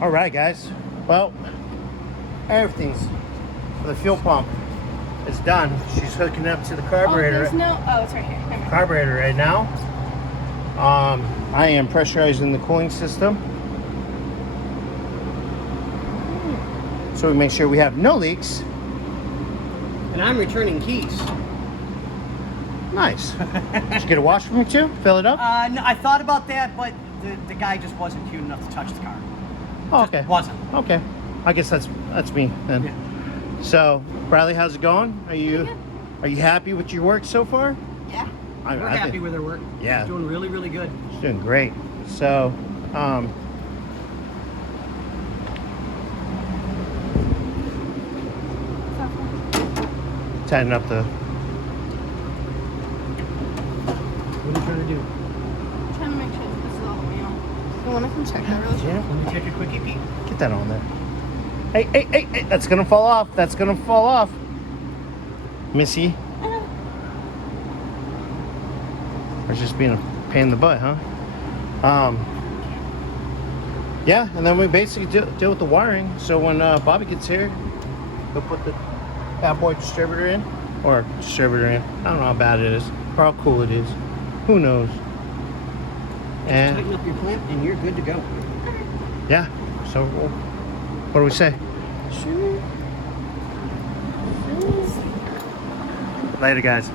All right, guys. Well, everything's for the fuel pump is done. She's hooking up to the carburetor. There's no. Oh, it's right here. Never mind. Carburetor right now. I am pressurizing the cooling system, so we make sure we have no leaks. And I'm returning keys. Nice. Did you get a wash from me too? Fill it up? No, I thought about that, but the guy just wasn't cute enough to touch the car. Oh, okay. Wasn't. Okay. I guess that's me then. Yeah. So, Bradley, how's it going? Are you happy with your work so far? Yeah. We're happy with her work. Yeah. She's doing really, really good. She's doing great. So, tighten up the. What are you trying to do? Trying to make sure that this is all the way on. You want to come check that really quick? Yeah. Let me take a quickie peek. Get that on there. Hey, hey, hey, hey, that's gonna fall off. That's gonna fall off. Missy. Or just being a pain in the butt, huh? Yeah, and then we basically deal with the wiring. So when Bobby gets here, he'll put the bad boy distributor in. Or distributor in. I don't know how bad it is. Or how cool it is. Who knows? And Tighten up your clamp and you're good to go. yeah, so what do we say? Later, guys.